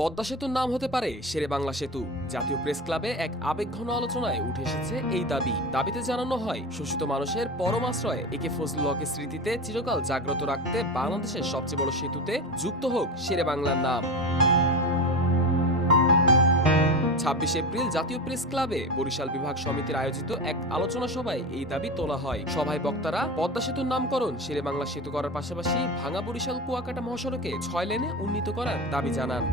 পদ্মা সেতুর নাম হতে পারে শেরে বাংলা সেতু। জাতীয় প্রেস ক্লাবে এক আবেগঘন আলোচনায় উঠে এসেছে এই দাবিতে জানানো হয়, শোষিত মানুষের পরম আশ্রয় একে ফজলুল হকের স্মৃতিতে চিরকাল জাগ্রত রাখতে বাংলাদেশের সবচেয়ে বড় সেতুতে যুক্ত হোক শেরে বাংলার নাম। ২৬ এপ্রিল জাতীয় প্রেস ক্লাবে বরিশাল বিভাগ সমিতির আয়োজিত এক আলোচনা সভায় এই দাবি তোলা হয়। সভায় বক্তারা পদ্মা সেতুর নামকরণ শেরে বাংলা সেতু করার পাশাপাশি ভাঙা বরিশাল কুয়াকাটা মহাসড়কে ৬ লেনে উন্নীত করার দাবি জানান।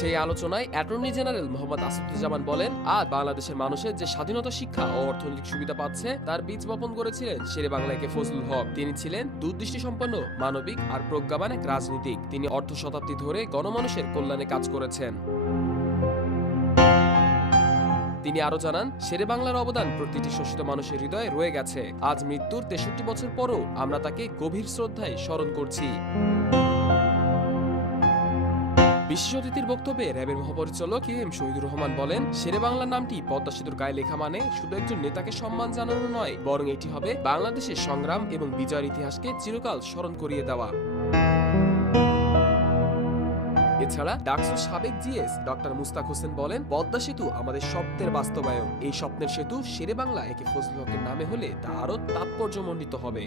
সেই আলোচনায় অ্যাটর্নি জেনারেল মোহাম্মদ আসাদুজ্জামান বলেন, আজ বাংলাদেশের মানুষের যে স্বাধীনতা, শিক্ষা ও অর্থনৈতিক সুবিধা পাচ্ছে তার বীজ বপন করেছিলেন শেরে বাংলাকে ফজলুল হক। তিনি ছিলেন দূরদৃষ্টি সম্পন্ন, মানবিক আর প্রজ্ঞাবান এক রাজনীতিক। তিনি অর্ধ শতাব্দী ধরে গণমানুষের কল্যাণে কাজ করেছেন। তিনি আরো জানান, শেরে বাংলার অবদান প্রতিটি শোষিত মানুষের হৃদয়ে রয়ে গেছে। আজ মৃত্যুর ৬৩ বছর পরও আমরা তাকে গভীর শ্রদ্ধায় স্মরণ করছি। বিশেষ অতিথির বক্তব্যে র্যাবের মহাপরিচালক এম শহীদুর রহমান বলেন, শেরে বাংলা নামটি পদ্মা সেতুর গায়ে লেখা মানে শুধু একজন নেতাকে সম্মান জানানো নয়, বরং এটি হবে বাংলাদেশের সংগ্রাম এবং বিজয়ের ইতিহাসকে চিরকাল স্মরণ করিয়ে দেওয়া। এছাড়া ডাকসুর সাবেক জিএস ডক্টর মুস্তাক হোসেন বলেন, পদ্মা সেতু আমাদের স্বপ্নের বাস্তবায়ন। এই স্বপ্নের সেতু শেরে বাংলা একে ফজলুল হকের নামে হলে তা আরো তাৎপর্যমণ্ডিত হবে।